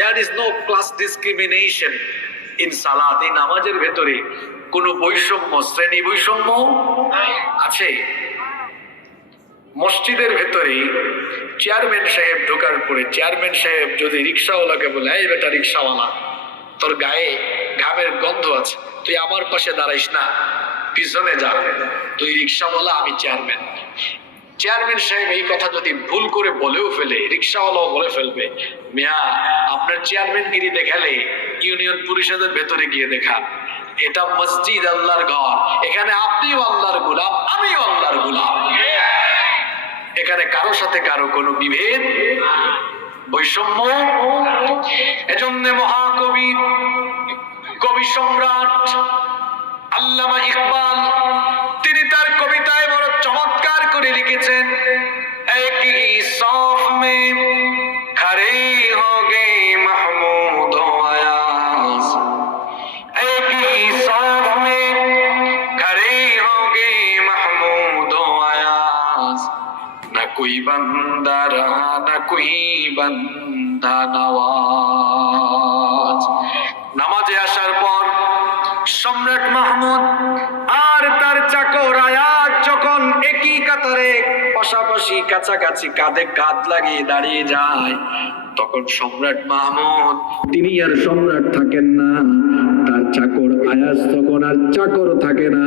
There is no class discrimination in salat. এই নামাজের ভেতরে কোনো বৈষম্য, শ্রেণী বৈষম্য আছে? মসজিদের ভেতরে চেয়ারম্যান সাহেব ঢোকার পরে চেয়ারম্যান সাহেব যদি রিক্সাওয়ালাকে বলে, এই বেটা রিক্সাওয়ালা, তোর গায়ে ঘামের গন্ধ আছে, তুই আমার পাশে দাঁড়াইস না, পিছনে যা, তুই রিক্সাওয়ালা, আমি চেয়ারম্যান। চেয়ারম্যান সাহেব এই কথা যদি ভুল করে বলেও ফেলে, রিক্সাওয়ালাও বলে ফেলবে, মিয়া আপনার চেয়ারম্যানগিরি দেখালে ইউনিয়ন পরিষদের ভেতরে গিয়ে দেখান, এটা মসজিদ, আল্লাহর ঘর, এখানে আপনিও আল্লাহর গোলাম, আমিও আল্লাহর গোলাম। এখানে কারো সাথে কারো কোনো বিভেদ, বৈষম্য। এজন্য মহাকবি, কবি সম্রাট আল্লামা ইকবাল তিনি তার কবিতায় বড় চমৎকার করে লিখেছেন, একই সফ মে খড়ে হোগে মাহমুদ ও আয়াজ, একই সফ মে খড়ে হোগে মাহমুদ ও আয়াজ, না কোই বান্দা রহা না কোই বান্দা নওয়াজ। নামাজে আসার পর সম্রাট মাহমুদ আর তার চাকর আয়াজ যখন একই কাতারে পাশাপাশি কাছাকাছি কাঁধে কাঁধ লাগিয়ে দাঁড়িয়ে যায়, তখন সম্রাট মাহমুদ তিনি আর সম্রাট থাকেন না, তার চাকর আয়াজ তখন আর চাকর থাকে না,